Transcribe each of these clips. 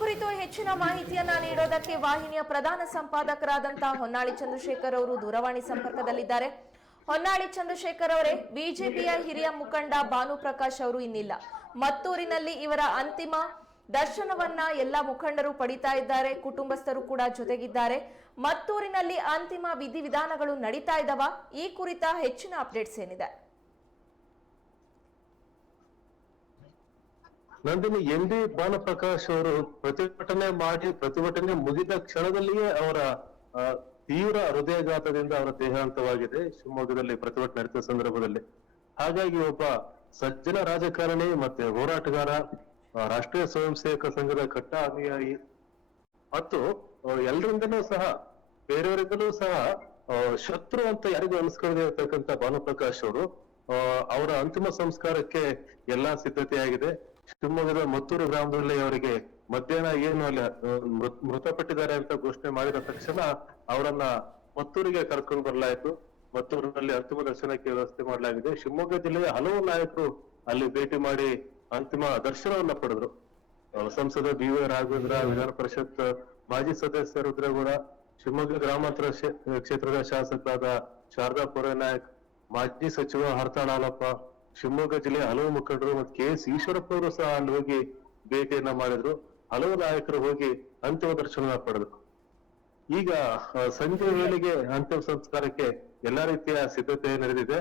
ಕುರಿತು ಹೆಚ್ಚಿನ ಮಾಹಿತಿಯನ್ನ ನೀಡೋದಕ್ಕೆ ವಾಹಿನಿಯ ಪ್ರಧಾನ ಸಂಪಾದಕರಾದಂತಹ ಹೊನ್ನಾಳಿ ಚಂದ್ರಶೇಖರ್ ಅವರು ದೂರವಾಣಿ ಸಂಪರ್ಕದಲ್ಲಿದ್ದಾರೆ. ಹೊನ್ನಾಳಿ ಚಂದ್ರಶೇಖರ್ ಅವರೇ, ಬಿಜೆಪಿಯ ಹಿರಿಯ ಮುಖಂಡ ಭಾನುಪ್ರಕಾಶ್ ಅವರು ಇನ್ನಿಲ್ಲ. ಮತ್ತೂರಿನಲ್ಲಿ ಇವರ ಅಂತಿಮ ದರ್ಶನವನ್ನ ಎಲ್ಲ ಮುಖಂಡರು ಪಡಿತಾ ಇದ್ದಾರೆ, ಕುಟುಂಬಸ್ಥರು ಕೂಡ ಜೊತೆಗಿದ್ದಾರೆ. ಮತ್ತೂರಿನಲ್ಲಿ ಅಂತಿಮ ವಿಧಿವಿಧಾನಗಳು ನಡೀತಾ ಇದ್ದಾವ ಈ ಕುರಿತ ಹೆಚ್ಚಿನ ಅಪ್ಡೇಟ್ಸ್ ಏನಿದೆ? ನಂದಿನಿ ಎಂ ಡಿ ಬಾಲಪ್ರಕಾಶ್ ಅವರು ಪ್ರತಿಭಟನೆ ಮಾಡಿ ಪ್ರತಿಭಟನೆ ಮುಗಿದ ಕ್ಷಣದಲ್ಲಿಯೇ ಅವರ ತೀವ್ರ ಹೃದಯಘಾತದಿಂದ ಅವರ ದೇಹಾಂತವಾಗಿದೆ. ಶಿವಮೊಗ್ಗದಲ್ಲಿ ಪ್ರತಿಭಟನೆ ನಡೆಸಿದ ಸಂದರ್ಭದಲ್ಲಿ. ಹಾಗಾಗಿ ಒಬ್ಬ ಸಜ್ಜನ ರಾಜಕಾರಣಿ ಮತ್ತೆ ಹೋರಾಟಗಾರ ರಾಷ್ಟ್ರೀಯ ಸ್ವಯಂ ಸೇವಕ ಸಂಘದ ಕಟ್ಟ ಅನುಯಾಯಿ ಮತ್ತು ಎಲ್ಲರಿಂದಲೂ ಸಹ, ಬೇರೆಯವರಿಂದಲೂ ಸಹ ಶತ್ರು ಅಂತ ಯಾರಿಗೂ ಅನಿಸ್ಕೊಳ್ಳದೆ ಇರತಕ್ಕಂತ ಭಾನುಪ್ರಕಾಶ್ ಅವರು ಅವರ ಅಂತಿಮ ಸಂಸ್ಕಾರಕ್ಕೆ ಎಲ್ಲಾ ಸಿದ್ಧತೆಯಾಗಿದೆ. ಶಿವಮೊಗ್ಗದ ಮತ್ತೂರು ಗ್ರಾಮದಲ್ಲಿ ಅವರಿಗೆ ಮಧ್ಯಾಹ್ನ ಏನು ಅಲ್ಲಿ ಮೃತ ಮೃತಪಟ್ಟಿದ್ದಾರೆ ಅಂತ ಘೋಷಣೆ ಮಾಡಿದ ತಕ್ಷಣ ಅವರನ್ನ ಮತ್ತೂರಿಗೆ ಕರ್ಕೊಂಡು ಬರಲಾಯಿತು. ಮತ್ತೂರಿನಲ್ಲಿ ಅಂತಿಮ ದರ್ಶನಕ್ಕೆ ವ್ಯವಸ್ಥೆ ಮಾಡಲಾಗಿದೆ. ಶಿವಮೊಗ್ಗ ಜಿಲ್ಲೆಯ ಹಲವು ನಾಯಕರು ಅಲ್ಲಿ ಭೇಟಿ ಮಾಡಿ ಅಂತಿಮ ದರ್ಶನವನ್ನ ಪಡೆದ್ರು. ಸಂಸದ ಬಿ ವೈ ರಾಘವೇಂದ್ರ, ವಿಧಾನ ಪರಿಷತ್ ಮಾಜಿ ಸದಸ್ಯ ರುದ್ರೇಗೌಡ, ಶಿವಮೊಗ್ಗ ಗ್ರಾಮಾಂತರ ಕ್ಷೇ- ಕ್ಷೇತ್ರದ ಶಾಸಕರಾದ ಶಾರದಾ ನಾಯಕ್, ಮಾಜಿ ಸಚಿವ ಹರ್ತಾಳ್ ಹಾಲಪ್ಪ ಶಿವಮೊಗ್ಗ ಜಿಲ್ಲೆಯ ಹಲವು ಮುಖಂಡರು ಮತ್ತು ಕೆ ಎಸ್ ಈಶ್ವರಪ್ಪ ಅವರು ಸಹ ಅಲ್ಲಿ ಹೋಗಿ ಭೇಟಿಯನ್ನ ಮಾಡಿದ್ರು. ಹಲವು ನಾಯಕರು ಹೋಗಿ ಅಂತಿಮ ದರ್ಶನ ಪಡೆದ್ರು. ಈಗ ಸಂಜೆ ವೇಳೆಗೆ ಅಂತಿಮ ಸಂಸ್ಕಾರಕ್ಕೆ ಎಲ್ಲಾ ರೀತಿಯ ಸಿದ್ಧತೆ ನಡೆದಿದೆ.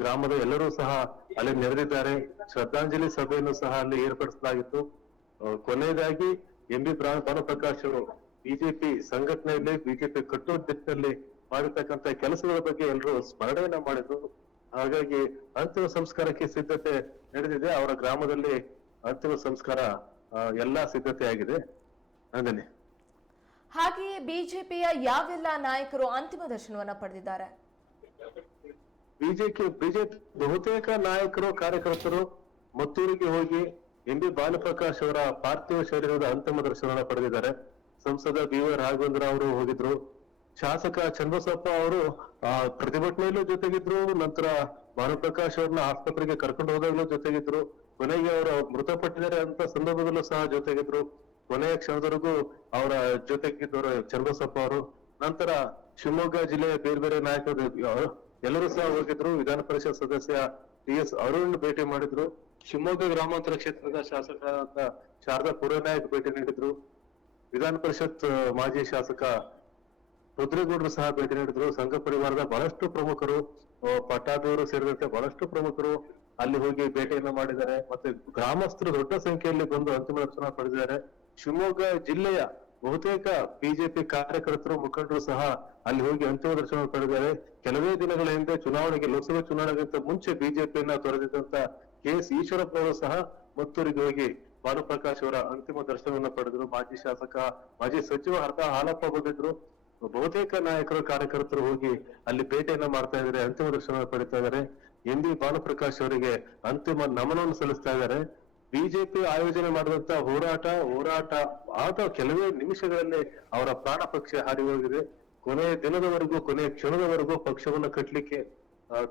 ಗ್ರಾಮದ ಎಲ್ಲರೂ ಸಹ ಅಲ್ಲಿ ನೆರೆದಿದ್ದಾರೆ. ಶ್ರದ್ಧಾಂಜಲಿ ಸಭೆಯನ್ನು ಸಹ ಅಲ್ಲಿ ಏರ್ಪಡಿಸಲಾಗಿತ್ತು. ಕೊನೆಯದಾಗಿ ಎಂ ಬಿ ಭಾನುಪ್ರಕಾಶ್ ಅವರು ಬಿಜೆಪಿ ಸಂಘಟನೆಯಲ್ಲಿ ಬಿಜೆಪಿ ಕಟ್ಟುವ ದಿಟ್ಟಿನಲ್ಲಿ ಮಾಡಿರ್ತಕ್ಕಂಥ ಕೆಲಸಗಳ ಬಗ್ಗೆ ಎಲ್ಲರೂ ಸ್ಮರಣೆಯನ್ನ ಮಾಡಿದ್ರು. ಹಾಗಾಗಿ ಅಂತಿಮ ಸಂಸ್ಕಾರಕ್ಕೆ ಸಿದ್ಧತೆ ನಡೆದಿದೆ. ಅವರ ಗ್ರಾಮದಲ್ಲಿ ಅಂತಿಮ ಸಂಸ್ಕಾರ ಎಲ್ಲಾ ಸಿದ್ಧತೆ ಆಗಿದೆ ನಂದಿನಿ. ಹಾಗೆಯೇ ಬಿಜೆಪಿಯ ಯಾವೆಲ್ಲ ನಾಯಕರು ಅಂತಿಮ ದರ್ಶನವನ್ನ ಪಡೆದಿದ್ದಾರೆ? ಬಿಜೆಪಿ ಬಿಜೆಪಿ ಬಹುತೇಕ ನಾಯಕರು ಕಾರ್ಯಕರ್ತರು ಮತ್ತೂರಿಗೆ ಹೋಗಿ ಎಂ ಬಿ ಬಾಲಪ್ರಕಾಶ್ ಅವರ ಪಾರ್ಥಿವ ಶರೀರದ ಅಂತಿಮ ದರ್ಶನವನ್ನ ಪಡೆದಿದ್ದಾರೆ. ಸಂಸದ ಬಿ ವೈ ರಾಘವೇಂದ್ರ ಅವರು ಹೋಗಿದ್ರು. ಶಾಸಕ ಚಂದ್ರಸಪ್ಪ ಅವರು, ಆ, ಪ್ರತಿಭಟನೆಯಲ್ಲೂ ಜೊತೆಗಿದ್ರು, ನಂತರ ಭಾನುಪ್ರಕಾಶ್ ಅವ್ರನ್ನ ಆಸ್ಪತ್ರೆಗೆ ಕರ್ಕೊಂಡು ಹೋದಾಗಲೂ ಜೊತೆಗಿದ್ರು. ಕೊನೆಗೆ ಅವರು ಮೃತಪಟ್ಟಿದ್ದಾರೆ ಅಂತ ಸಂದರ್ಭದಲ್ಲೂ ಸಹ ಜೊತೆಗಿದ್ರು. ಕೊನೆಯ ಕ್ಷಣದವರೆಗೂ ಅವರ ಜೊತೆಗಿದ್ದವರು ಚಂದ್ರಸಪ್ಪ ಅವರು. ನಂತರ ಶಿವಮೊಗ್ಗ ಜಿಲ್ಲೆಯ ಬೇರೆ ಬೇರೆ ನಾಯಕರು ಎಲ್ಲರೂ ಸಹ ಹೋಗಿದ್ರು. ವಿಧಾನ ಪರಿಷತ್ ಸದಸ್ಯ ಟಿ ಎಸ್ ಅರುಣ್ ಭೇಟಿ ಮಾಡಿದ್ರು. ಶಿವಮೊಗ್ಗ ಗ್ರಾಮಾಂತರ ಕ್ಷೇತ್ರದ ಶಾಸಕರಾದ ಶಾರದಾ ಪುರನಾಯಕ್ ಭೇಟಿ ನೀಡಿದ್ರು. ವಿಧಾನ ಪರಿಷತ್ ಮಾಜಿ ಶಾಸಕ ರುದ್ರೇಗೌಡರು ಸಹ ಭೇಟಿ ನೀಡಿದ್ರು. ಸಂಘ ಪರಿವಾರದ ಬಹಳಷ್ಟು ಪ್ರಮುಖರು ಪಟ್ಟಾದವರು ಸೇರಿದಂತೆ ಬಹಳಷ್ಟು ಪ್ರಮುಖರು ಅಲ್ಲಿ ಹೋಗಿ ಭೇಟಿಯನ್ನ ಮಾಡಿದ್ದಾರೆ. ಮತ್ತೆ ಗ್ರಾಮಸ್ಥರು ದೊಡ್ಡ ಸಂಖ್ಯೆಯಲ್ಲಿ ಬಂದು ಅಂತಿಮ ದರ್ಶನ ಪಡೆದಿದ್ದಾರೆ. ಶಿವಮೊಗ್ಗ ಜಿಲ್ಲೆಯ ಬಹುತೇಕ ಬಿಜೆಪಿ ಕಾರ್ಯಕರ್ತರು, ಮುಖಂಡರು ಸಹ ಅಲ್ಲಿ ಹೋಗಿ ಅಂತಿಮ ದರ್ಶನ ಪಡೆದಿದ್ದಾರೆ. ಕೆಲವೇ ದಿನಗಳ ಹಿಂದೆ ಚುನಾವಣೆಗೆ, ಲೋಕಸಭೆ ಚುನಾವಣೆಗಿಂತ ಮುಂಚೆ ಬಿಜೆಪಿಯನ್ನ ತೊರೆದಿದ್ದಂತ ಕೆ ಎಸ್ ಈಶ್ವರಪ್ಪ ಅವರು ಸಹ ಮತ್ತೂರಿಗೆ ಹೋಗಿ ಭಾನುಪ್ರಕಾಶ್ ಅವರ ಅಂತಿಮ ದರ್ಶನವನ್ನು ಪಡೆದರು. ಮಾಜಿ ಶಾಸಕ, ಮಾಜಿ ಸಚಿವ ಹರ್ತ ಹಾಲಪ್ಪ ಬಂದಿದ್ರು. ಬಹುತೇಕ ನಾಯಕರು, ಕಾರ್ಯಕರ್ತರು ಹೋಗಿ ಅಲ್ಲಿ ಭೇಟಿಯನ್ನ ಮಾಡ್ತಾ ಇದ್ದಾರೆ ಅಂತಿಮ ದರ್ಶನ ಪಡಿತಾ ಇದ್ದಾರೆ ಎನ್ ಡಿ ಭಾನುಪ್ರಕಾಶ್ ಅವರಿಗೆ ಅಂತಿಮ ನಮನವನ್ನು ಸಲ್ಲಿಸ್ತಾ ಇದ್ದಾರೆ ಬಿಜೆಪಿ ಆಯೋಜನೆ ಮಾಡಿದಂತ ಹೋರಾಟ ಹೋರಾಟ ಆದ ಕೆಲವೇ ನಿಮಿಷಗಳಲ್ಲಿ ಅವರ ಪ್ರಾಣ ಪಕ್ಷ ಹಾರಿ ಹೋಗಿದೆ. ಕೊನೆಯ ದಿನದವರೆಗೂ ಕೊನೆಯ ಕ್ಷಣದವರೆಗೂ ಪಕ್ಷವನ್ನ ಕಟ್ಟಲಿಕ್ಕೆ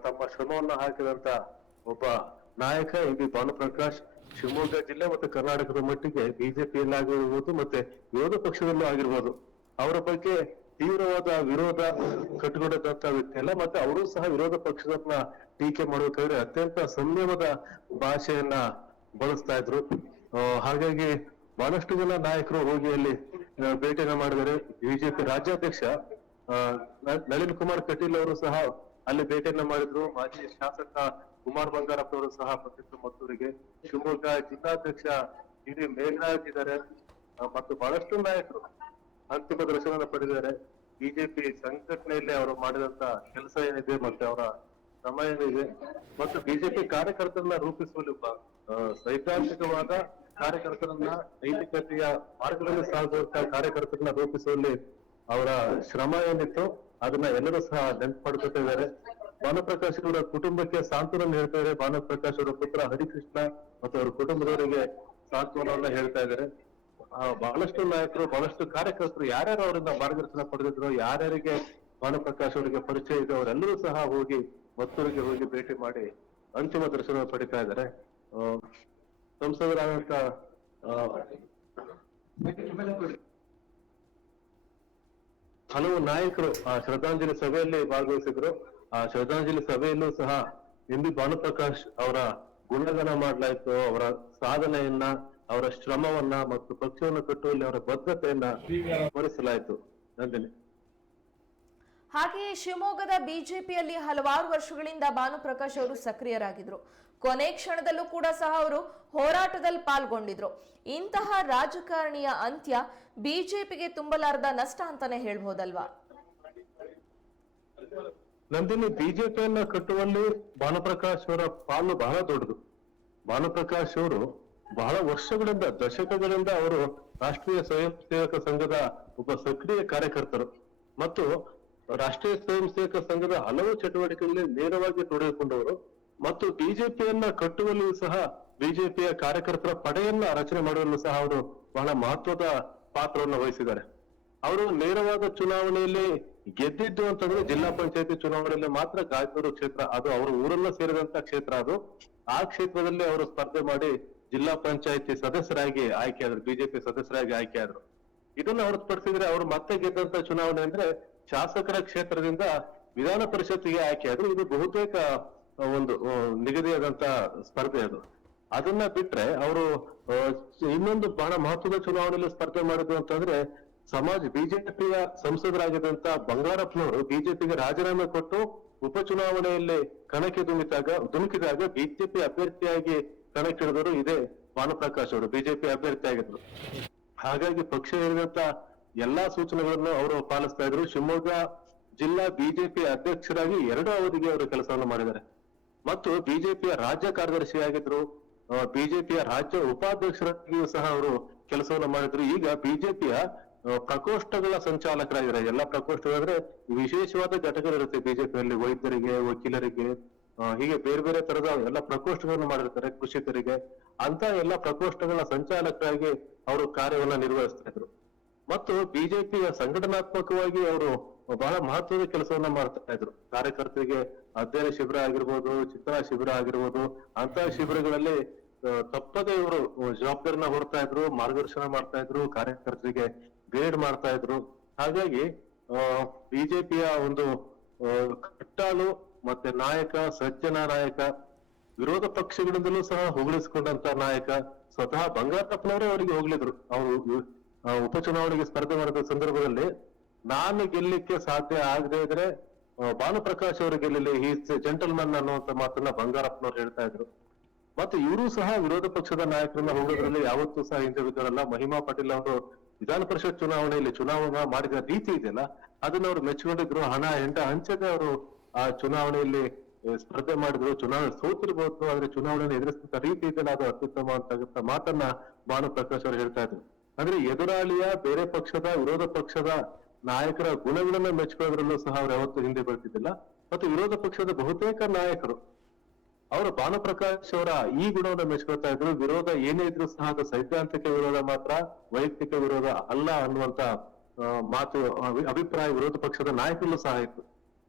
ತಮ್ಮ ಶ್ರಮವನ್ನು ಹಾಕಿದಂತ ಒಬ್ಬ ನಾಯಕ ಎನ್ ಬಿ ಭಾನುಪ್ರಕಾಶ್ ಶಿವಮೊಗ್ಗ ಜಿಲ್ಲೆ ಮತ್ತು ಕರ್ನಾಟಕದ ಮಟ್ಟಿಗೆ ಬಿಜೆಪಿಯಲ್ಲಿ ಆಗಿರ್ಬೋದು ಮತ್ತೆ ವಿರೋಧ ಪಕ್ಷದಲ್ಲೂ ಆಗಿರ್ಬೋದು. ಅವರ ಬಗ್ಗೆ ತೀವ್ರವಾದ ವಿರೋಧ ಕಟ್ಟಿಕೊಂಡಂತ ವ್ಯಕ್ತಿ ಅಲ್ಲ ಮತ್ತೆ ಅವರು ಸಹ ವಿರೋಧ ಪಕ್ಷದನ್ನ ಟೀಕೆ ಮಾಡಬೇಕಾದ್ರೆ ಅತ್ಯಂತ ಸಂಯಮದ ಭಾಷೆಯನ್ನ ಬಳಸ್ತಾ ಇದ್ರು. ಹಾಗಾಗಿ ಬಹಳಷ್ಟು ಜನ ನಾಯಕರು ಹೋಗಿ ಅಲ್ಲಿ ಭೇಟಿಯನ್ನ ಮಾಡಿದ್ದಾರೆ. ಬಿಜೆಪಿ ರಾಜ್ಯಾಧ್ಯಕ್ಷ ನಳಿನ್ ಕುಮಾರ್ ಕಟೀಲ್ ಅವರು ಸಹ ಅಲ್ಲಿ ಭೇಟಿಯನ್ನ ಮಾಡಿದ್ರು. ಮಾಜಿ ಶಾಸಕ ಕುಮಾರ್ ಬಂಗಾರಪ್ಪ ಅವರು ಸಹ ಬಂದಿದ್ರು ಮತ್ತೂರಿಗೆ ಶಿವಮೊಗ್ಗ ಜಿಲ್ಲಾಧ್ಯಕ್ಷ ಡಿ ಮೇಘರಾಜ್ ಇದ್ದಾರೆ. ಮತ್ತು ಬಹಳಷ್ಟು ನಾಯಕರು ಅಂತಿಮ ದರ್ಶನ ಪಡೆದಿದ್ದಾರೆ ಬಿಜೆಪಿ ಸಂಘಟನೆಯಲ್ಲಿ ಅವರು ಮಾಡಿದಂತ ಕೆಲಸ ಏನಿದೆ ಮತ್ತೆ ಅವರ ಶ್ರಮ ಏನಿದೆ ಮತ್ತು ಬಿಜೆಪಿ ಕಾರ್ಯಕರ್ತರನ್ನ ರೂಪಿಸುವಲ್ಲಿ ಒಬ್ಬ ಸೈದ್ಧಾಂತಿಕವಾದ ಕಾರ್ಯಕರ್ತರನ್ನ ನೈತಿಕತೆಯ ಮಾರ್ಗದಲ್ಲಿ ಸಾಗುವಂತ ಕಾರ್ಯಕರ್ತರನ್ನ ರೂಪಿಸುವಲ್ಲಿ ಅವರ ಶ್ರಮ ಏನಿತ್ತು ಅದನ್ನ ಎಲ್ಲರೂ ಸಹ ನೆನ್ಪು ಪಡ್ಕೊತಾ ಇದ್ದಾರೆ. ಭಾನುಪ್ರಕಾಶ್ ಅವರ ಕುಟುಂಬಕ್ಕೆ ಸಾಂತ್ವನ ಹೇಳ್ತಾ ಇದ್ದಾರೆ. ಭಾನುಪ್ರಕಾಶ್ ಅವರ ಪುತ್ರ ಹರಿಕೃಷ್ಣ ಮತ್ತು ಅವರ ಕುಟುಂಬದವರಿಗೆ ಸಾಂತ್ವನವನ್ನ ಹೇಳ್ತಾ ಇದ್ದಾರೆ. ಬಹಳಷ್ಟು ನಾಯಕರು, ಬಹಳಷ್ಟು ಕಾರ್ಯಕರ್ತರು ಯಾರ್ಯಾರು ಅವರಿಂದ ಮಾರ್ಗದರ್ಶನ ಪಡೆದಿದ್ರು, ಯಾರ್ಯಾರಿಗೆ ಭಾನುಪ್ರಕಾಶ್ ಅವರಿಗೆ ಪರಿಚಯ ಇದೆ, ಅವರೆಲ್ಲರೂ ಸಹ ಹೋಗಿ ಮತ್ತೂರಿಗೆ ಹೋಗಿ ಭೇಟಿ ಮಾಡಿ ಅಂತಿಮ ದರ್ಶನ ಪಡಿತಾ ಇದ್ದಾರೆ. ಸಂಸದರಾದಂತ ಹಲವು ನಾಯಕರು ಆ ಶ್ರದ್ಧಾಂಜಲಿ ಸಭೆಯಲ್ಲಿ ಭಾಗವಹಿಸಿದ್ರು. ಆ ಶ್ರದ್ಧಾಂಜಲಿ ಸಭೆಯಲ್ಲೂ ಸಹ ಎಂ ಬಿ ಭಾನುಪ್ರಕಾಶ್ ಅವರ ಗುಣಗಾನ ಮಾಡಲಾಯಿತು, ಅವರ ಸಾಧನೆಯನ್ನ ಅವರ ಶ್ರಮವನ್ನ ಮತ್ತು ಪಕ್ಷವನ್ನು ಕಟ್ಟುವಲ್ಲಿ ಅವರ ಬದ್ಧತೆಯನ್ನ ಸ್ಮರಿಸಲಾಯಿತು ನಂದಿನಿ. ಹಾಗೆಯೇ ಶಿವಮೊಗ್ಗದ ಬಿಜೆಪಿಯಲ್ಲಿ ಹಲವಾರು ವರ್ಷಗಳಿಂದ ಭಾನುಪ್ರಕಾಶ್ ಅವರು ಸಕ್ರಿಯರಾಗಿದ್ರು. ಕೊನೆ ಕ್ಷಣದಲ್ಲೂ ಕೂಡ ಸಹ ಅವರು ಹೋರಾಟದಲ್ಲಿ ಪಾಲ್ಗೊಂಡಿದ್ರು. ಇಂತಹ ರಾಜಕಾರಣಿಯ ಅಂತ್ಯ ಬಿಜೆಪಿಗೆ ತುಂಬಲಾರದ ನಷ್ಟ ಅಂತಾನೆ ಹೇಳ್ಬೋದಲ್ವಾ? ನಂದಿನಿ ಬಿಜೆಪಿಯನ್ನ ಕಟ್ಟುವಲ್ಲಿ ಭಾನುಪ್ರಕಾಶ್ ಅವರ ಪಾಲು ಬಹಳ ದೊಡ್ಡದು. ಭಾನುಪ್ರಕಾಶ್ ಅವರು ಬಹಳ ವರ್ಷಗಳಿಂದ, ದಶಕಗಳಿಂದ ಅವರು ರಾಷ್ಟ್ರೀಯ ಸ್ವಯಂ ಸೇವಕ ಸಂಘದ ಒಬ್ಬ ಸಕ್ರಿಯ ಕಾರ್ಯಕರ್ತರು. ಮತ್ತು ರಾಷ್ಟ್ರೀಯ ಸ್ವಯಂ ಸೇವಕ ಸಂಘದ ಹಲವು ಚಟುವಟಿಕೆಗಳಲ್ಲಿ ನೇರವಾಗಿ ತೊಡಗಿಕೊಂಡವರು. ಮತ್ತು ಬಿಜೆಪಿಯನ್ನ ಕಟ್ಟುವಲ್ಲಿಯೂ ಸಹ ಬಿಜೆಪಿಯ ಕಾರ್ಯಕರ್ತರ ಪಡೆಯನ್ನ ರಚನೆ ಮಾಡುವಲ್ಲಿ ಸಹ ಅವರು ಬಹಳ ಮಹತ್ವದ ಪಾತ್ರವನ್ನು ವಹಿಸಿದ್ದಾರೆ. ಅವರು ನೇರವಾದ ಚುನಾವಣೆಯಲ್ಲಿ ಗೆದ್ದಿದ್ದು ಅಂತಂದ್ರೆ ಜಿಲ್ಲಾ ಪಂಚಾಯತಿ ಚುನಾವಣೆಯಲ್ಲಿ ಮಾತ್ರ ಗಾಯಕೂರು ಕ್ಷೇತ್ರ, ಅದು ಅವರ ಊರನ್ನ ಸೇರಿದಂತ ಕ್ಷೇತ್ರ ಅದು. ಆ ಕ್ಷೇತ್ರದಲ್ಲಿ ಅವರು ಸ್ಪರ್ಧೆ ಮಾಡಿ ಜಿಲ್ಲಾ ಪಂಚಾಯತಿ ಸದಸ್ಯರಾಗಿ ಆಯ್ಕೆ ಆದ್ರು, ಬಿಜೆಪಿ ಸದಸ್ಯರಾಗಿ ಆಯ್ಕೆ ಆದ್ರು. ಇದನ್ನ ಹೊರತುಪಡಿಸಿದ್ರೆ ಅವರು ಮತ್ತೆ ಗೆದ್ದಂತ ಚುನಾವಣೆ ಅಂದ್ರೆ ಶಾಸಕರ ಕ್ಷೇತ್ರದಿಂದ ವಿಧಾನ ಪರಿಷತ್ತಿಗೆ ಆಯ್ಕೆಯಾದ್ರು ಇದು ಬಹುತೇಕ ಒಂದು ನಿಗದಿಯಾದಂತ ಸ್ಪರ್ಧೆ ಅದು. ಅದನ್ನ ಬಿಟ್ರೆ ಅವರು ಇನ್ನೊಂದು ಬಹಳ ಮಹತ್ವದ ಚುನಾವಣೆಯಲ್ಲಿ ಸ್ಪರ್ಧೆ ಮಾಡಿದ್ರು ಅಂತಂದ್ರೆ ಸಮಾಜ, ಬಿಜೆಪಿಯ ಸಂಸದರಾಗಿದ್ದಂತ ಬಂಗಾರಪ್ಪನವರು ಬಿಜೆಪಿಗೆ ರಾಜೀನಾಮೆ ಕೊಟ್ಟು ಉಪಚುನಾವಣೆಯಲ್ಲಿ ಕಣಕ್ಕೆ ಧುಮಿತಾಗ, ಧುಮುಕಿದಾಗ ಬಿಜೆಪಿ ಅಭ್ಯರ್ಥಿಯಾಗಿ ಕಣಕ್ಕಿಳಿದವರು ಇದೇ ಭಾನುಪ್ರಕಾಶ್ ಅವರು, ಬಿಜೆಪಿ ಅಭ್ಯರ್ಥಿ ಆಗಿದ್ರು. ಹಾಗಾಗಿ ಪಕ್ಷ ಹೇಳಿದಂತ ಎಲ್ಲಾ ಸೂಚನೆಗಳನ್ನು ಅವರು ಪಾಲಿಸ್ತಾ ಇದ್ರು. ಶಿವಮೊಗ್ಗ ಜಿಲ್ಲಾ ಬಿಜೆಪಿ ಅಧ್ಯಕ್ಷರಾಗಿ ಎರಡು ಅವಧಿಗೆ ಅವರು ಕೆಲಸವನ್ನು ಮಾಡಿದ್ದಾರೆ. ಮತ್ತು ಬಿಜೆಪಿಯ ರಾಜ್ಯ ಕಾರ್ಯದರ್ಶಿಯಾಗಿದ್ರು ಬಿಜೆಪಿಯ ರಾಜ್ಯ ಉಪಾಧ್ಯಕ್ಷರಾಗಿಯೂ ಸಹ ಅವರು ಕೆಲಸವನ್ನು ಮಾಡಿದ್ರು. ಈಗ ಬಿಜೆಪಿಯ ಪ್ರಕೋಷ್ಠಗಳ ಸಂಚಾಲಕರಾಗಿದ್ದಾರೆ. ಎಲ್ಲಾ ಪ್ರಕೋಷ್ಠಗಳಂದ್ರೆ ವಿಶೇಷವಾದ ಘಟಕಗಳಿರುತ್ತೆ ಬಿಜೆಪಿಯಲ್ಲಿ, ವೈದ್ಯರಿಗೆ, ವಕೀಲರಿಗೆ. ಹೀಗೆ ಬೇರೆ ಬೇರೆ ತರದ ಎಲ್ಲ ಪ್ರಕೋಷ್ಠಗಳನ್ನು ಮಾಡಿರ್ತಾರೆ ಕೃಷಿಕರಿಗೆ ಅಂತ ಎಲ್ಲ ಪ್ರಕೋಷ್ಠಗಳ ಸಂಚಾಲಕರಾಗಿ ಅವರು ಕಾರ್ಯವನ್ನ ನಿರ್ವಹಿಸ್ತಾ ಇದ್ರು. ಮತ್ತು ಬಿಜೆಪಿಯ ಸಂಘಟನಾತ್ಮಕವಾಗಿ ಅವರು ಬಹಳ ಮಹತ್ವದ ಕೆಲಸವನ್ನ ಮಾಡ್ತಾ ಇದ್ರು. ಕಾರ್ಯಕರ್ತರಿಗೆ ಅಧ್ಯಯನ ಶಿಬಿರ ಆಗಿರ್ಬೋದು, ಚಿತ್ರ ಶಿಬಿರ ಆಗಿರ್ಬೋದು ಅಂತ ಶಿಬಿರಗಳಲ್ಲಿ ತಪ್ಪದೇ ಇವರು ಜವಾಬ್ದಾರಿನ ಹೊರತಾ ಇದ್ರು, ಮಾರ್ಗದರ್ಶನ ಮಾಡ್ತಾ ಇದ್ರು, ಕಾರ್ಯಕರ್ತರಿಗೆ ಗೈಡ್ ಮಾಡ್ತಾ ಇದ್ರು. ಹಾಗಾಗಿ ಬಿಜೆಪಿಯ ಒಂದು ಕಟ್ಟಾಲು ಮತ್ತೆ ನಾಯಕ, ಸಜ್ಜನ ನಾಯಕ, ವಿರೋಧ ಪಕ್ಷಗಳಿಂದಲೂ ಸಹ ಹೊಗಳಿಸಿಕೊಂಡಂತ ನಾಯಕ ಸ್ವತಃ ಬಂಗಾರಪ್ಪನವರೇ ಅವರಿಗೆ ಹೋಗ್ಲಿದ್ರು ಅವರು ಉಪಚುನಾವಣೆಗೆ ಸ್ಪರ್ಧೆ ಮಾಡಿದ ಸಂದರ್ಭದಲ್ಲಿ ನಾನು ಗೆಲ್ಲಿಕ್ಕೆ ಸಾಧ್ಯ ಆಗದೆ ಇದ್ರೆ ಭಾನುಪ್ರಕಾಶ್ ಅವರು ಗೆಲ್ಲಲಿ ಈಸ್ ಜೆಂಟಲ್ಮನ್ ಅನ್ನುವಂತ ಮಾತನ್ನ ಬಂಗಾರಪ್ಪನವ್ರು ಹೇಳ್ತಾ ಇದ್ರು. ಮತ್ತೆ ಇವರು ಸಹ ವಿರೋಧ ಪಕ್ಷದ ನಾಯಕರನ್ನ ಹೋಗೋದ್ರಲ್ಲಿ ಯಾವತ್ತೂ ಸಹ ಹಿಂದೆ ಬಿದ್ದಾರಲ್ಲ ಮಹಿಮಾ ಪಾಟೀಲ್ ಅವರು ವಿಧಾನ ಪರಿಷತ್ ಚುನಾವಣೆಯಲ್ಲಿ ಚುನಾವಣಾ ಮಾಡಿದ ರೀತಿ ಇದೆಯಲ್ಲ, ಅದನ್ನ ಅವರು ಮೆಚ್ಚಿಕೊಂಡಿದ್ರು ಹಣ ಹೆಂಡ ಹಂಚದೆ ಅವರು ಆ ಚುನಾವಣೆಯಲ್ಲಿ ಸ್ಪರ್ಧೆ ಮಾಡಿದ್ರು, ಚುನಾವಣೆ ಸೋತಿರ್ಬೋದು ಆದ್ರೆ ಚುನಾವಣೆಯನ್ನು ಎದುರಿಸಿದ ರೀತಿ ಇದೆಯಲ್ಲ ಅದು ಅತ್ಯುತ್ತಮ ಅಂತ ಮಾತನ್ನ ಭಾನುಪ್ರಕಾಶ್ ಅವರು ಹೇಳ್ತಾ ಇದ್ರು. ಅಂದ್ರೆ ಎದುರಾಳಿಯ, ಬೇರೆ ಪಕ್ಷದ, ವಿರೋಧ ಪಕ್ಷದ ನಾಯಕರ ಗುಣಗಳನ್ನ ಮೆಚ್ಚಿಕೊಳ್ಳೋದ್ರಲ್ಲೂ ಸಹ ಅವ್ರು ಯಾವತ್ತೂ ಹಿಂದೆ ಬರ್ತಿದ್ದಿಲ್ಲ. ಮತ್ತು ವಿರೋಧ ಪಕ್ಷದ ಬಹುತೇಕ ನಾಯಕರು, ಅವರು ಭಾನುಪ್ರಕಾಶ್ ಅವರ ಈ ಗುಣವನ್ನು ಮೆಚ್ಕೊಳ್ತಾ ಇದ್ರು. ವಿರೋಧ ಏನೇ ಇದ್ರು ಸಹ ಅದು ಸೈದ್ಧಾಂತಿಕ ವಿರೋಧ ಮಾತ್ರ, ವೈಯಕ್ತಿಕ ವಿರೋಧ ಅಲ್ಲ ಅನ್ನುವಂತ ಮಾತು ಅಭಿಪ್ರಾಯ ವಿರೋಧ ಪಕ್ಷದ ನಾಯಕರಲ್ಲೂ ಸಹ ಇತ್ತು.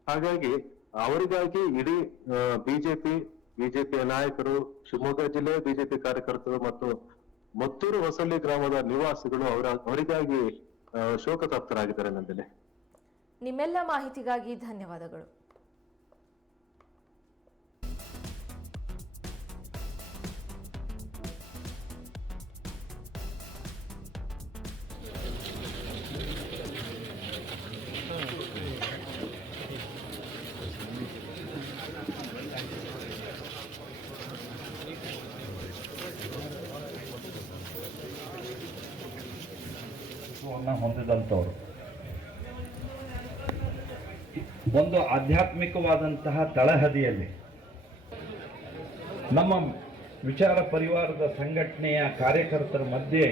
ಹಾಗಾಗಿ ಅವರಿಗಾಗಿ ಇಡೀ ಬಿಜೆಪಿ, ಬಿಜೆಪಿಯ ನಾಯಕರು, ಶಿವಮೊಗ್ಗ ಜಿಲ್ಲೆಯ ಬಿಜೆಪಿ ಕಾರ್ಯಕರ್ತರು ಮತ್ತು ಮತ್ತೂರು ಹೊಸಳ್ಳಿ ಗ್ರಾಮದ ನಿವಾಸಿಗಳು ಅವರ, ಅವರಿಗಾಗಿ ಶೋಕತಪ್ತರಾಗಿದ್ದಾರೆ ನಂದಿನಿ. ನಿಮ್ಮೆಲ್ಲ ಮಾಹಿತಿಗಾಗಿ ಧನ್ಯವಾದಗಳು. ವನ್ನು ಹೊಂದಿದಂಥವ್ರು. ಒಂದು ಆಧ್ಯಾತ್ಮಿಕವಾದಂತಹ ತಳಹದಿಯಲ್ಲಿ ನಮ್ಮ ವಿಚಾರ ಪರಿವಾರದ ಸಂಘಟನೆಯ ಕಾರ್ಯಕರ್ತರ ಮಧ್ಯೆ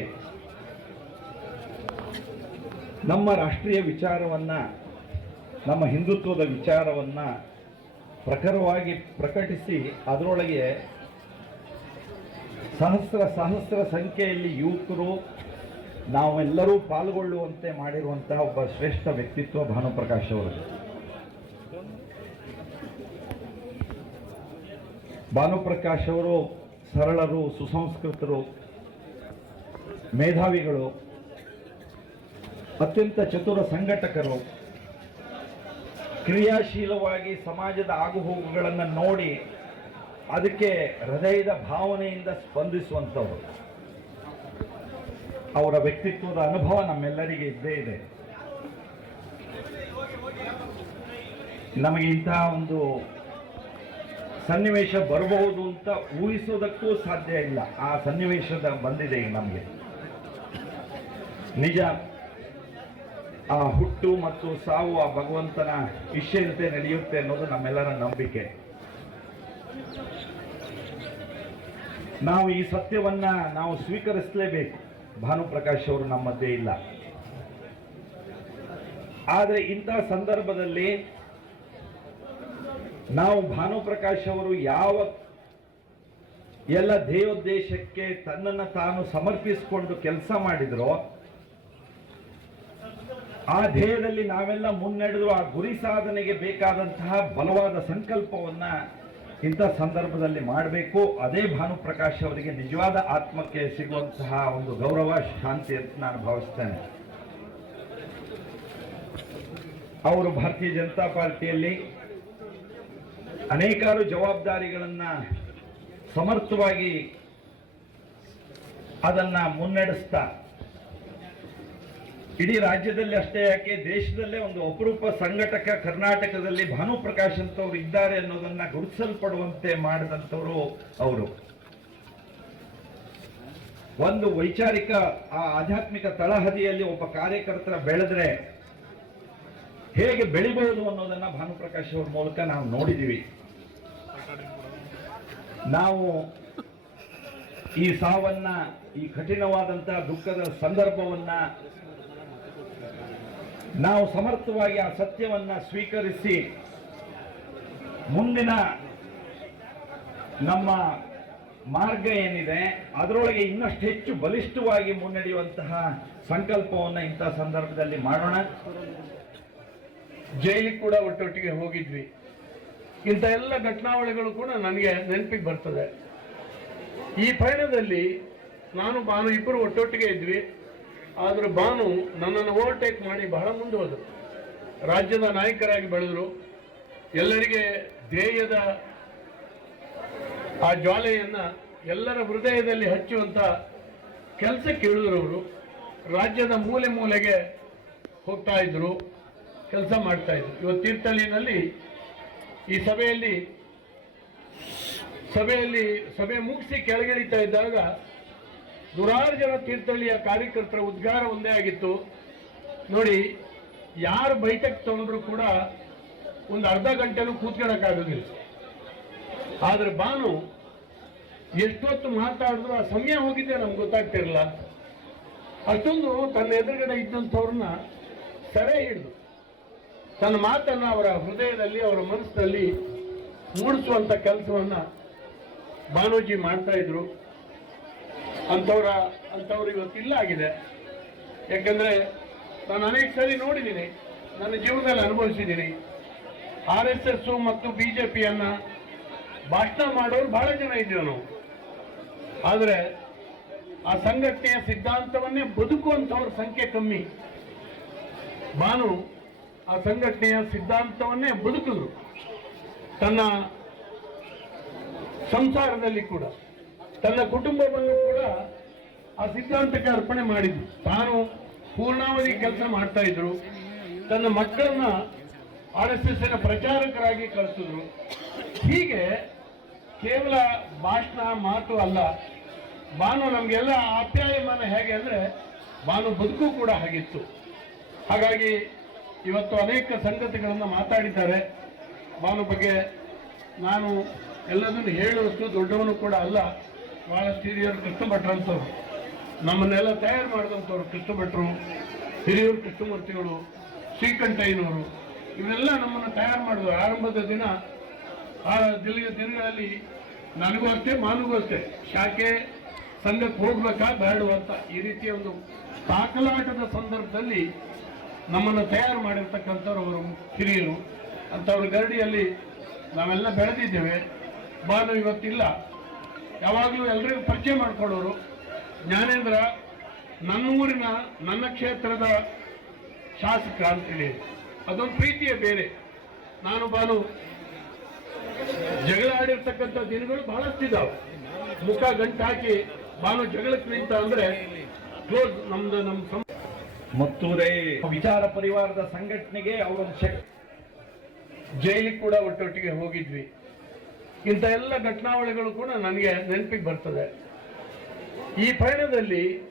ನಮ್ಮ ರಾಷ್ಟ್ರೀಯ ವಿಚಾರವನ್ನ, ನಮ್ಮ ಹಿಂದುತ್ವದ ವಿಚಾರವನ್ನ ಪ್ರಖರವಾಗಿ ಪ್ರಕಟಿಸಿ ಅದರೊಳಗೆ ಸಹಸ್ರ ಸಹಸ್ರ ಸಂಖ್ಯೆಯಲ್ಲಿ ಯುವಕರು ನಾವೆಲ್ಲರೂ ಪಾಲ್ಗೊಳ್ಳುವಂತೆ ಮಾಡಿರುವಂತಹ ಒಬ್ಬ ಶ್ರೇಷ್ಠ ವ್ಯಕ್ತಿತ್ವ ಭಾನುಪ್ರಕಾಶ್ ಅವರು. ಭಾನುಪ್ರಕಾಶ್ ಅವರು ಸರಳರು, ಸುಸಂಸ್ಕೃತರು, ಮೇಧಾವಿಗಳು, ಅತ್ಯಂತ ಚತುರ ಸಂಘಟಕರು, ಕ್ರಿಯಾಶೀಲವಾಗಿ ಸಮಾಜದ ಆಗುಹೋಗುಗಳನ್ನು ನೋಡಿ ಅದಕ್ಕೆ ಹೃದಯದ ಭಾವನೆಯಿಂದ ಸ್ಪಂದಿಸುವಂಥವ್ರು ಅವರ ವ್ಯಕ್ತಿತ್ವದ ಅನುಭವ ನಮ್ಮೆಲ್ಲರಿಗೆ ಇದ್ದೇ ಇದೆ. ನಮಗೆ ಇಂತಹ ಒಂದು ಸನ್ನಿವೇಶ ಬರಬಹುದು ಅಂತ ಊಹಿಸೋದಕ್ಕೂ ಸಾಧ್ಯ ಇಲ್ಲ. ಆ ಸನ್ನಿವೇಶದ ಬಂದಿದೆ ನಮಗೆ. ನಿಜ, ಆ ಹುಟ್ಟು ಮತ್ತು ಸಾವು ಆ ಭಗವಂತನ ಇಷ್ಟೆಯಂತೆ ನಡೆಯುತ್ತೆ ಅನ್ನೋದು ನಮ್ಮೆಲ್ಲರ ನಂಬಿಕೆ. ನಾವು ಈ ಸತ್ಯವನ್ನ ನಾವು ಸ್ವೀಕರಿಸಲೇಬೇಕು. ಭಾನುಪ್ರಕಾಶ್ ಅವರು ನಮ್ಮ ಮಧ್ಯೆ ಇಲ್ಲ. ಆದರೆ ಇಂಥ ಸಂದರ್ಭದಲ್ಲಿ ನಾವು ಭಾನುಪ್ರಕಾಶ್ ಅವರು ಯಾವ ಎಲ್ಲ ದೇವೋದ್ದೇಶಕ್ಕೆ ತನ್ನನ್ನು ತಾನು ಸಮರ್ಪಿಸಿಕೊಂಡು ಕೆಲಸ ಮಾಡಿದರೋ, ಆ ಧ್ಯೇಯದಲ್ಲಿ ನಾವೆಲ್ಲ ಮುನ್ನಡೆದು ಆ ಗುರಿ ಸಾಧನೆಗೆ ಬೇಕಾದಂತಹ ಬಲವಾದ ಸಂಕಲ್ಪವನ್ನ ಇಂಥ ಸಂದರ್ಭದಲ್ಲಿ ಮಾಡಬೇಕು, ಅದೇ ಭಾನುಪ್ರಕಾಶ್ ಅವರಿಗೆ ನಿಜವಾದ ಆತ್ಮಕ್ಕೆ ಸಿಗುವಂತಹ ಒಂದು ಗೌರವ, ಶಾಂತಿ ಅಂತ ನಾನು ಭಾವಿಸ್ತೇನೆ. ಅವರು ಭಾರತೀಯ ಜನತಾ ಪಾರ್ಟಿಯಲ್ಲಿ ಅನೇಕಾರು ಜವಾಬ್ದಾರಿಗಳನ್ನು ಸಮರ್ಥವಾಗಿ ಅದನ್ನ ಮುನ್ನಡೆಸ್ತಾ ಇಡೀ ರಾಜ್ಯದಲ್ಲಿ ಅಷ್ಟೇ, ಯಾಕೆ ದೇಶದಲ್ಲೇ ಒಂದು ಅಪರೂಪ ಸಂಘಟಕ ಕರ್ನಾಟಕದಲ್ಲಿ ಭಾನುಪ್ರಕಾಶ್ ಅಂತವ್ರು ಇದ್ದಾರೆ ಅನ್ನೋದನ್ನ ಗುರುತಿಸಲ್ಪಡುವಂತೆ ಮಾಡಿದಂಥವರು ಅವರು. ಒಂದು ವೈಚಾರಿಕ, ಆ ಆಧ್ಯಾತ್ಮಿಕ ತಳಹದಿಯಲ್ಲಿ ಒಬ್ಬ ಕಾರ್ಯಕರ್ತರ ಬೆಳೆದ್ರೆ ಹೇಗೆ ಬೆಳಿಬಹುದು ಅನ್ನೋದನ್ನ ಭಾನುಪ್ರಕಾಶ್ ಅವ್ರ ಮೂಲಕ ನಾವು ನೋಡಿದೀವಿ. ನಾವು ಈ ಸಾವನ್ನ, ಈ ಕಠಿಣವಾದಂತಹ ದುಃಖದ ಸಂದರ್ಭವನ್ನ ನಾವು ಸಮರ್ಥವಾಗಿ ಆ ಸತ್ಯವನ್ನು ಸ್ವೀಕರಿಸಿ ಮುಂದಿನ ನಮ್ಮ ಮಾರ್ಗ ಏನಿದೆ, ಅದರೊಳಗೆ ಇನ್ನಷ್ಟು ಹೆಚ್ಚು ಬಲಿಷ್ಠವಾಗಿ ಮುನ್ನಡೆಯುವಂತಹ ಸಂಕಲ್ಪವನ್ನು ಇಂಥ ಸಂದರ್ಭದಲ್ಲಿ ಮಾಡೋಣ. ಜೈಲಿಗೆ ಕೂಡ ಒಟ್ಟೊಟ್ಟಿಗೆ ಹೋಗಿದ್ವಿ. ಇಂಥ ಎಲ್ಲ ಘಟನಾವಳಿಗಳು ಕೂಡ ನನಗೆ ನೆನಪಿಗೆ ಬರ್ತದೆ. ಈ ಪಯಣದಲ್ಲಿ ನಾನು ಬಾನು ಇಬ್ಬರು ಒಟ್ಟೊಟ್ಟಿಗೆ ಇದ್ವಿ. ಆದ್ರೆ ಬಾನು ನನ್ನನ್ನು ಓವರ್ಟೇಕ್ ಮಾಡಿ ಬಹಳ ಮುಂದೆ ಹೋದರು. ರಾಜ್ಯದ ನಾಯಕರಾಗಿ ಬೆಳೆದರು. ಎಲ್ಲರಿಗೆ ಧ್ಯೇಯದ ಆ ಜ್ವಾಲೆಯನ್ನು ಎಲ್ಲರ ಹೃದಯದಲ್ಲಿ ಹಚ್ಚುವಂಥ ಕೆಲಸಕ್ಕೆ ಇಳಿದ್ರವರು ರಾಜ್ಯದ ಮೂಲೆ ಮೂಲೆಗೆ ಹೋಗ್ತಾ ಇದ್ರು, ಕೆಲಸ ಮಾಡ್ತಾ ಇದ್ರು. ಇವತ್ತು ತೀರ್ಥಹಳ್ಳಿನಲ್ಲಿ ಈ ಸಭೆಯಲ್ಲಿ ಸಭೆಯಲ್ಲಿ, ಸಭೆ ಮುಗಿಸಿ ಕೆಳಗಿಳಿತಾ ಇದ್ದಾಗ ನೂರಾರು ಜನ ತೀರ್ಥಹಳ್ಳಿಯ ಕಾರ್ಯಕರ್ತರ ಉದ್ಗಾರ ಒಂದೇ ಆಗಿತ್ತು. ನೋಡಿ, ಯಾರು ಬೈಠಕ್ ತಗೊಂಡ್ರು ಕೂಡ ಒಂದು ಅರ್ಧ ಗಂಟೆನೂ ಕೂತ್ಕೊಳ್ಳೋಕ್ಕಾಗೋದಿಲ್ಲ ಆದ್ರೆ ಬಾನು ಎಷ್ಟೊತ್ತು ಮಾತಾಡಿದ್ರು, ಆ ಸಮಯ ಹೋಗಿದ್ದೆ ನಮ್ಗೆ ಗೊತ್ತಾಗ್ತಿರಲ್ಲ ಅಷ್ಟೊಂದು ತನ್ನ ಎದುರುಗಡೆ ಇದ್ದಂಥವ್ರನ್ನ ಸೆರೆ ಹಿಡಿದು ತನ್ನ ಮಾತನ್ನ ಅವರ ಹೃದಯದಲ್ಲಿ, ಅವರ ಮನಸ್ಸಿನಲ್ಲಿ ಮೂಡಿಸುವಂತ ಕೆಲಸವನ್ನ ಬಾನೋಜಿ ಮಾಡ್ತಾ ಇದ್ರು. ಅಂಥವ್ರ, ಅಂಥವ್ರು ಇವತ್ತು ಇಲ್ಲ ಆಗಿದೆ. ಯಾಕಂದ್ರೆ ನಾನು ಅನೇಕ ಸಾರಿ ನೋಡಿದ್ದೀನಿ, ನನ್ನ ಜೀವನದಲ್ಲಿ ಅನುಭವಿಸಿದ್ದೀನಿ. ಆರ್ ಎಸ್ ಎಸ್ ಮತ್ತು ಬಿಜೆಪಿಯನ್ನ ಭಾಷಣ ಮಾಡೋರು ಬಹಳ ಜನ ಇದ್ದೀವಿ ನಾವು. ಆದರೆ ಆ ಸಂಘಟನೆಯ ಸಿದ್ಧಾಂತವನ್ನೇ ಬದುಕುವಂಥವ್ರ ಸಂಖ್ಯೆ ಕಮ್ಮಿ. ಬಾನು ಆ ಸಂಘಟನೆಯ ಸಿದ್ಧಾಂತವನ್ನೇ ಬದುಕಿದ್ರು ತನ್ನ ಸಂಸಾರದಲ್ಲಿ ಕೂಡ. ತನ್ನ ಕುಟುಂಬವನ್ನು ಕೂಡ ಆ ಸಿದ್ಧಾಂತಕ್ಕೆ ಅರ್ಪಣೆ ಮಾಡಿದ್ರು. ತಾನು ಪೂರ್ಣಾವಧಿ ಕೆಲಸ ಮಾಡ್ತಾ ಇದ್ರು. ತನ್ನ ಮಕ್ಕಳನ್ನ ಆರ್ ಎಸ್ ಎಸ್ ಪ್ರಚಾರಕರಾಗಿ ಕಳಿಸಿದ್ರು. ಹೀಗೆ ಕೇವಲ ಭಾಷಣ ಮಾತು ಅಲ್ಲ. ಬಾನು ನಮಗೆಲ್ಲ ಆಪ್ಯಾಯಮಾನ ಹೇಗೆ ಅಂದ್ರೆ ಬಾನು ಬದುಕು ಕೂಡ ಹಾಗಿತ್ತು. ಹಾಗಾಗಿ ಇವತ್ತು ಅನೇಕ ಸಂಗತಿಗಳನ್ನು ಮಾತಾಡಿದ್ದಾರೆ. ಬಾನು ಬಗ್ಗೆ ನಾನು ಎಲ್ಲದನ್ನು ಹೇಳುವಷ್ಟು ದೊಡ್ಡವನು ಕೂಡ ಅಲ್ಲ. ಬಹಳಷ್ಟು ಹಿರಿಯರು ಕೃಷ್ಣಭಟ್ರು ಅಂತವ್ರು ನಮ್ಮನ್ನೆಲ್ಲ ತಯಾರು ಮಾಡಿದಂಥವ್ರು ಕೃಷ್ಣಭಟ್ರು, ಹಿರಿಯರು ಕೃಷ್ಣಮೂರ್ತಿಗಳು, ಶ್ರೀಕಂಠಯ್ಯನವರು. ಇವರೆಲ್ಲ ನಮ್ಮನ್ನು ತಯಾರು ಮಾಡಿದ್ರು. ಆರಂಭದ ದಿನ, ಆ ದಿನ ದಿನಗಳಲ್ಲಿ ನನಗೂ ಅಷ್ಟೇ, ಮಾನಗೂ ಅಷ್ಟೇ. ಶಾಖೆ ಸಂಘಕ್ಕೆ ಹೋಗ್ಬೇಕಾ ಬೇಡ ಅಂತ ಈ ರೀತಿಯ ಒಂದು ತಾಕಲಾಟದ ಸಂದರ್ಭದಲ್ಲಿ ನಮ್ಮನ್ನು ತಯಾರು ಮಾಡಿರ್ತಕ್ಕಂಥವ್ರು ಅವರು ಹಿರಿಯರು. ಅಂಥವ್ರ ಗರಡಿಯಲ್ಲಿ ನಾವೆಲ್ಲ ಬೆಳೆದಿದ್ದೇವೆ. ಬಾನು ಇವತ್ತಿಲ್ಲ. ಯಾವಾಗಲೂ ಎಲ್ರಿಗೂ ಪರಿಚಯ ಮಾಡಿಕೊಳ್ಳೋರು ಜ್ಞಾನೇಂದ್ರ ನನ್ನ ಊರಿನ ನನ್ನ ಕ್ಷೇತ್ರದ ಶಾಸಕ ಅಂತೇಳಿ ಅದೊಂದು ಪ್ರೀತಿಯೇ ಬೇರೆ. ನಾನು ಬಾನು ಜಗಳ ಆಡಿರ್ತಕ್ಕಂಥ ದಿನಗಳು ಬಹಳಷ್ಟಿದ್ದಾವೆ ಮುಖ ಗಂಟು ಹಾಕಿ ಬಾನು ಜಗಳಕ್ಕೆ ನಿಂತ ಅಂದ್ರೆ ಕ್ಲೋಸ್ ನಮ್ದು ನಮ್ಮ ಸಂ ಮತ್ತೂರೇ ವಿಚಾರ ಪರಿವಾರದ ಸಂಘಟನೆಗೆ ಅವರೊಂದು ಶಕ್ತಿ ಜೈಲಿಗೆ ಕೂಡ ಒಟ್ಟೊಟ್ಟಿಗೆ ಹೋಗಿದ್ವಿ. ಇಂಥ ಎಲ್ಲ ಘಟನಾವಳಿಗಳು ಕೂಡ ನನಗೆ ನೆನಪಿಗೆ ಬರ್ತದೆ. ಈ ಪಯಣದಲ್ಲಿ